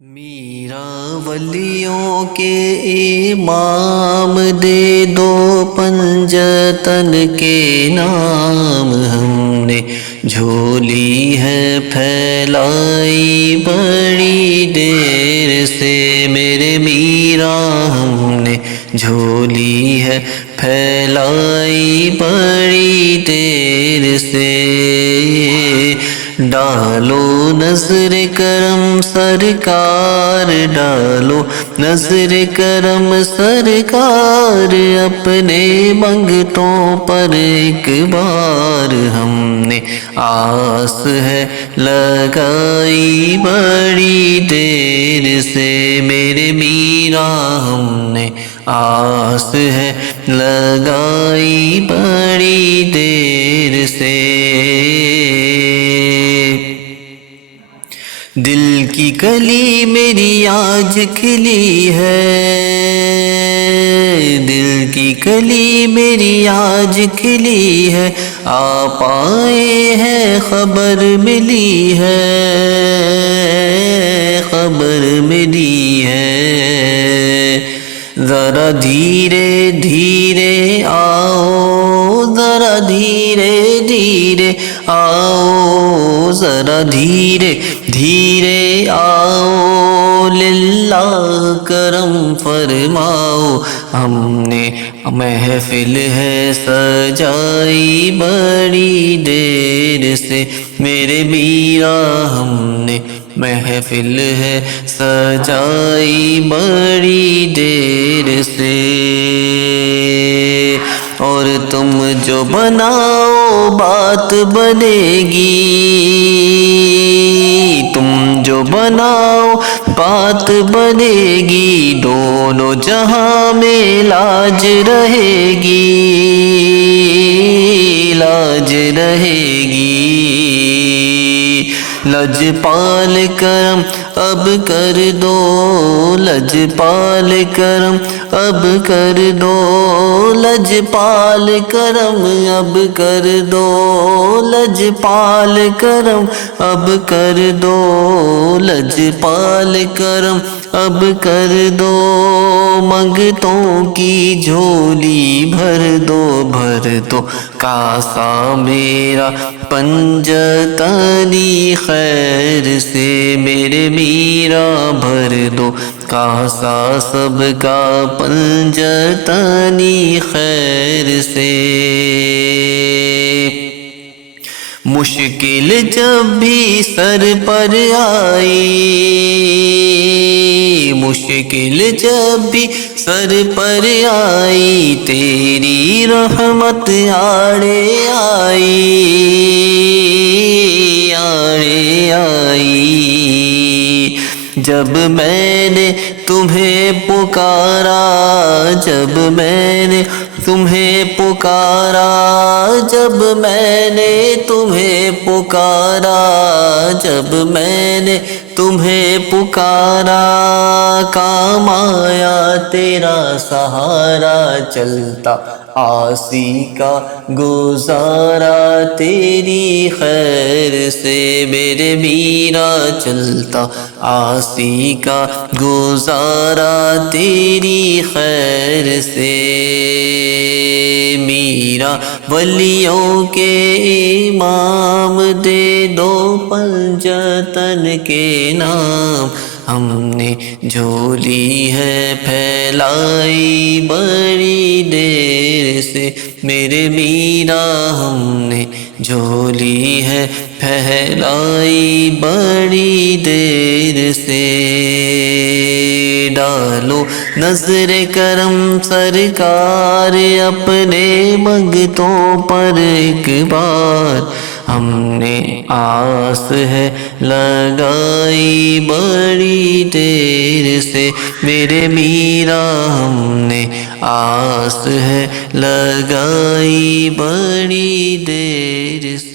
میرا ولیوں کے امام دے دو پنجتن کے نام، ہم نے جھولی ہے پھیلائی بڑی دیر سے میرے میرا، ہم نے جھولی ہے پھیلائی بڑی دیر سے۔ ڈالو نظر کرم سرکار، ڈالو نظر کرم سرکار، اپنے منگتوں پر ایک بار، ہم نے آس ہے لگائی بڑی دیر سے میرے میرا، ہم نے آس ہے لگائی بڑی دیر سے۔ دل کی کلی میری آج کھلی ہے، دل کی کلی میری آج کھلی ہے، آپ آئے ہیں خبر ملی ہے، خبر ملی ہے۔ ذرا دھیرے دھیرے آؤ، ذرا دھیرے دھیرے آؤ، ذرا دھیرے دھیرے آؤ، للہ کرم فرماؤ، ہم نے محفل ہے سجائی بڑی دیر سے میرے میرا، ہم نے محفل ہے سجائی بڑی دیر سے۔ اور تم جو بناؤ بات بنے گی، تم جو بناؤ بات بنے گی، دونوں جہاں میں لاج رہے گی، لاج رہے گی۔ لجپال کرم اب کر دو، لجپال کرم اب کر دو، لجپال کرم اب کر دو، لجپال کرم اب کر دو، لجپال کرم اب کر دو، منگتوں کی جھولی بھر دو، بھر دو کاسا میرا پنجتنی خیر سے میرے میرا، بھر دو کاسا سب کا پنجتنی خیر سے۔ مشکل جب بھی سر پر آئی، مشکل جب بھی سر پر آئی، تیری رحمت آڑے آئی، آڑے آئی۔ جب میں نے تمہیں پکارا، جب میں نے تمہیں پکارا، جب میں نے تمہیں پکارا، جب میں نے تمہیں پکارا، کام آیا تیرا سہارا، چلتا عاصی کا گزارا تیری خیر سے میرے میرا، چلتا عاصی کا گزارا تیری خیر سے۔ میرا ولیوں کے امام دے دو پنجتن کے نام، ہم نے جھولی ہے پھیلائی بڑی دیر سے میرے میرا، ہم نے جھولی ہے پھیلائی بڑی دیر سے۔ ڈالو نظر کرم سرکار، اپنے منگتوں پر ایک بار، ہم نے آس ہے لگائی بڑی دیر سے میرے میرا، ہم نے آس ہے لگائی بڑی دیر سے۔